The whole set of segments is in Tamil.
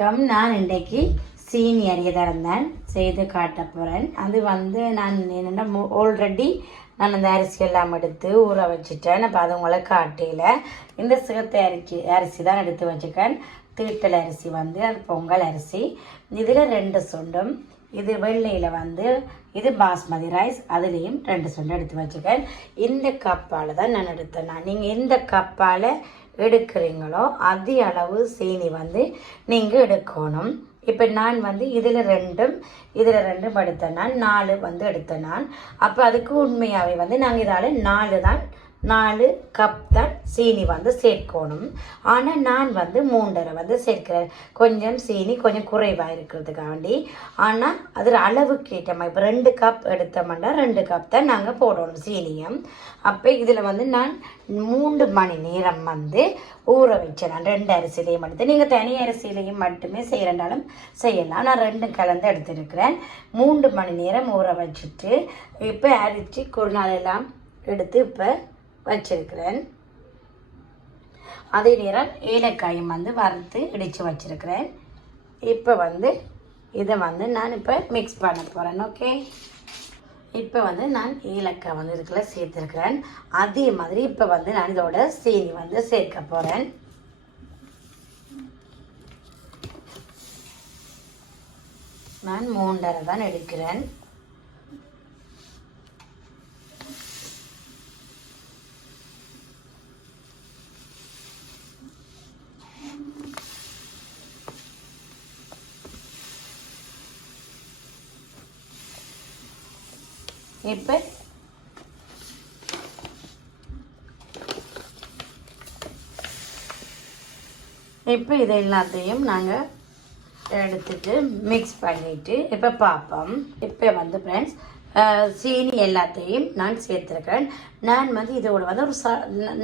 வணக்கம். நான் இன்றைக்கு சீனி அரியதரந்தான் செய்து காட்ட போகிறேன். அது நான் என்னென்னா ஆல்ரெடி நான் அந்த அரிசி எல்லாம் எடுத்து ஊற வச்சுட்டேன். அப்போ அது உங்களை காட்டையில் இந்த சிகத்தை அரிசி தான் எடுத்து வச்சுக்கேன். தீட்டல் அரிசி அது பொங்கல் அரிசி. இதில் 2 சொண்டும், இது வெள்ளையில் இது பாஸ்மதி ரைஸ், அதுலேயும் 2 சொண்டு எடுத்து வச்சுக்கேன். இந்த கப்பால் தான் நான் எடுத்தேன். நீங்கள் எந்த கப்பால் எடுக்கிறீங்களோ அதே அளவு சீனி நீங்கள் எடுக்கணும். இப்போ நான் இதில் 2 இதில் 2 எடுத்தேன். நான் 4 எடுத்தேன். நான் அப்போ அதுக்கு உண்மையாகவே நாங்கள் இதால் 4 கப் தான் சீனி சேர்க்கணும். ஆனால் நான் 3.5 சேர்க்கிறேன். கொஞ்சம் சீனி கொஞ்சம் குறைவாக இருக்கிறதுக்காண்டி. ஆனால் அதில் அளவுக்கு ஏற்றமா இப்போ 2 கப் எடுத்தோம்னா 2 கப் தான் நாங்கள் போடணும் சீனியும். அப்போ இதில் நான் 3 மணி நேரம் ஊற வச்சேன். நான் 2 அரிசிலையும் எடுத்து, நீங்கள் தனி அரிசிலையும் மட்டுமே செய்கிறனாலும் செய்யலாம். நான் 2 கலந்து எடுத்துருக்கிறேன். 3 மணி நேரம் ஊற வச்சுட்டு இப்போ அரிசி குருநாளெல்லாம் எடுத்து இப்போ வச்சிருக்கிறேன். அதே நேரம் ஏலக்காயும் வறுத்து இடித்து வச்சிருக்கிறேன். இப்போ இதை நான் இப்போ மிக்ஸ் பண்ண போகிறேன். ஓகே, இப்போ நான் ஏலக்காய் இதுக்குள்ள சேர்த்துருக்கிறேன். அதே மாதிரி இப்போ நான் இதோட சீனி சேர்க்க போகிறேன். நான் 3.5 தான் எடுக்கிறேன். இப்போ இது எல்லாத்தையும் நாங்கள் எடுத்துட்டு மிக்ஸ் பண்ணிட்டு இப்போ பார்ப்போம். இப்போ ஃப்ரெண்ட்ஸ் சீனி எல்லாத்தையும் நான் சேர்த்துருக்கிறேன். நான் இதோட ஒரு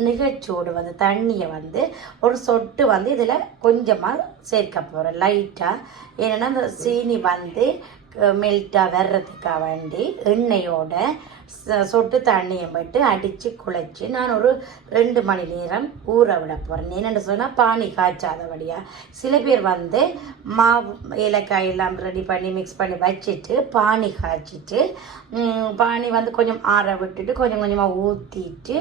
நிகழ்ச்சியோடு தண்ணியை ஒரு சொட்டு இதில் கொஞ்சமாக சேர்க்க போகிறேன் லைட்டாக. ஏன்னா இந்த சீனி மெல்ட்டாக வர்றதுக்காக வேண்டி எண்ணெயோட சொட்டு தண்ணியை விட்டு அடித்து குழைச்சி நான் ஒரு 2 மணி நேரம் ஊற விட போகிறேன். என்னென்னு சொன்னால் பானி காய்ச்சாதபடியாக. சில பேர் மாவு ஏலக்காய் எல்லாம் ரெடி பண்ணி மிக்ஸ் பண்ணி வச்சுட்டு பானி காய்ச்சிட்டு பானி கொஞ்சம் ஆற விட்டுட்டு கொஞ்சம் கொஞ்சமாக ஊற்றிட்டு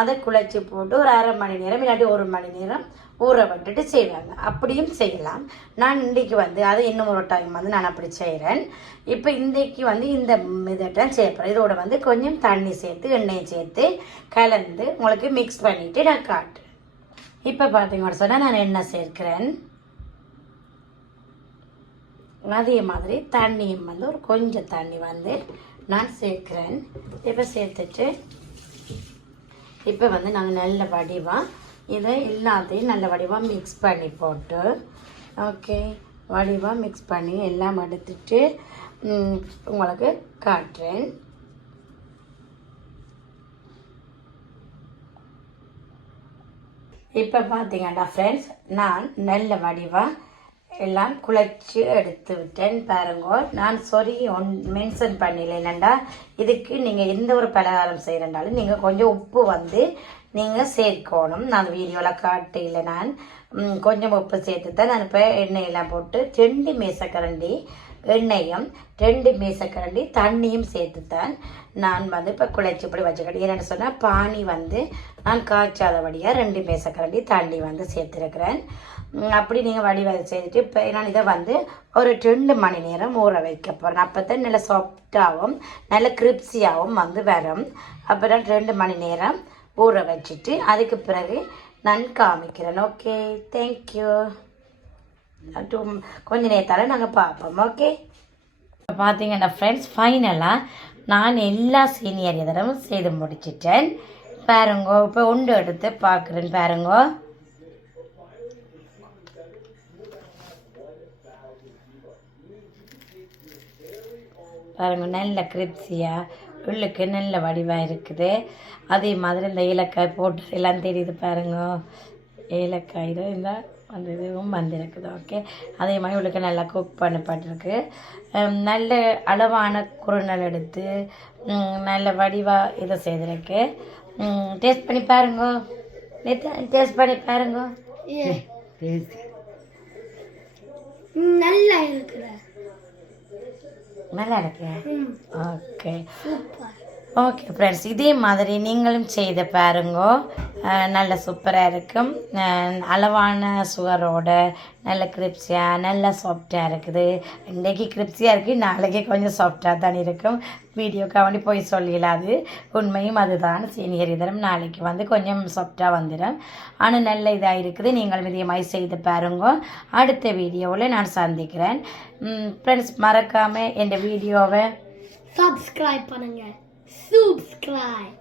அதை குழைச்சி போட்டு ஒரு 1/2 மணி நேரம் இல்லாட்டி 1 மணி நேரம் ஊற விட்டுட்டு செய்வாங்க. அப்படியும் செய்யலாம். நான் இன்றைக்கு அது இன்னும் ஒரு டைம் நான் அப்படி செய்கிறேன். இப்போ இன்றைக்கு இந்த இதெல்லாம் செய்யப்படுறேன். இதோட கொஞ்சம் தண்ணி சேர்த்து எண்ணெயை சேர்த்து கலந்து உங்களுக்கு மிக்ஸ் பண்ணிவிட்டு நான் காட்டுறேன். இப்போ பார்த்தீங்கன்னு சொன்னால் நான் எண்ணெய் சேர்க்கிறேன். அதே மாதிரி தண்ணியும் ஒரு கொஞ்சம் தண்ணி நான் சேர்க்கிறேன். இப்போ சேர்த்துட்டு இப்போ நாங்கள் நல்ல வடிவாக இதை எல்லாத்தையும் நல்ல வடிவாக மிக்ஸ் பண்ணி போட்டு ஓகே வடிவாக மிக்ஸ் பண்ணி எல்லாம் எடுத்துட்டு உங்களுக்கு காட்டுறேன். இப்போ பார்த்தீங்கன்னா ஃப்ரெண்ட்ஸ் நான் நல்ல வடிவாக எல்லாம் குழைச்சி எடுத்து விட்டேன். பாருங்க, நான் மென்ஷன் பண்ணல. என்னென்னா இதுக்கு நீங்கள் எந்த ஒரு பலகாரம் செய்கிறனாலும் நீங்கள் கொஞ்சம் உப்பு நீங்கள் சேர்க்கணும். நான் வீடியோவில் காட்டையில் நான் கொஞ்சம் உப்பு சேர்த்து தான் நான் இப்போ எண்ணெயெல்லாம் போட்டு 2 மேசக்கரண்டி எண்ணெயும் 2 மேசக்கரண்டி தண்ணியும் சேர்த்து தான் நான் இப்போ குழைச்சி இப்படி வச்சுக்கிட்டேன். என்னென்னு சொன்னால் பானி நான் காய்ச்சாதபடியாக 2 மேசக்கரண்டி தண்ணி சேர்த்துருக்கிறேன். அப்படி நீங்கள் வடிவ செய்துட்டு இப்போ நான் இதை ஒரு 2 மணி நேரம் ஊற வைக்க போகிறேன். அப்போ தான் நல்லா சாஃப்டாகவும் நல்ல கிரிப்ஸியாகவும் வரும். அப்போ நான் 2 மணி நேரம் ஊற வச்சுட்டு அதுக்கு பிறகு நான் காமிக்கிறேன். Okay, thank you. கொஞ்ச நேரத்தால் நாங்கள் பார்ப்போம். ஓகே, இப்போ பார்த்தீங்கன்னா ஃப்ரெண்ட்ஸ் ஃபைனலாக நான் எல்லா சீனியர் இதரும் செய்து முடிச்சிட்டேன். பாருங்கோ, இப்போ ஒன்று எடுத்து பார்க்குறேன். பாருங்கோ, பாருங்க நல்ல கிரிப்ஸியாக உள்ளுக்கு நல்ல வடிவாக இருக்குது. அதே மாதிரி இந்த ஏலக்காய் போட்டு எல்லாம் தெரியுது. பாருங்க, ஏலக்காய் இந்த இதுவும் வந்திருக்குது. ஓகே, அதே மாதிரி உள்ளுக்கு நல்லா குக் பண்ணப்பட்டிருக்கு. நல்ல அளவான குறுநல் எடுத்து நல்ல வடிவாக இதை செய்திருக்கு. டேஸ்ட் பண்ணி பாருங்க. டேஸ்ட் பண்ணி பாருங்க. நல்லா இருக்குற. நல்லா இருக்கு. ஓகே ஓகே ஃப்ரெண்ட்ஸ், இதே மாதிரி நீங்களும் செய்து பாருங்க. நல்ல சூப்பராக இருக்கும். அளவான சுகரோட நல்ல கிரிப்ஸியாக நல்ல சாஃப்டாக இருக்குது. இன்றைக்கி கிரிப்ஸியாக இருக்குது, நாளைக்கு கொஞ்சம் சாஃப்டாக தான் இருக்கும். வீடியோக்காக வேண்டி போய் சொல்லிடாது, உண்மையும் அதுதான். சீனியர் இதரம் நாளைக்கு வந்து கொஞ்சம் சாஃப்டாக வந்துடும். ஆனால் நல்ல இதாக இருக்குது. நீங்களும் இதே மாதிரி செய்து பாருங்க. அடுத்த வீடியோவில் நான் சந்திக்கிறேன். ஃப்ரெண்ட்ஸ், மறக்காமல் என் வீடியோவை சப்ஸ்கிரைப் பண்ணுங்க. சப்ஸ்கிரைப்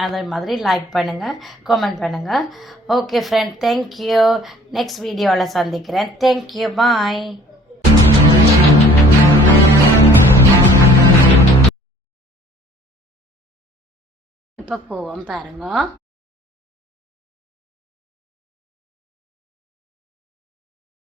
அதே மாதிரி லைக் பண்ணுங்கள், கமெண்ட் பண்ணுங்கள். Okay friend, thank you. நெக்ஸ்ட் வீடியோவில் சந்திக்கிறேன். தேங்க்யூ, பாய். இப்போ போவோம் பாருங்க.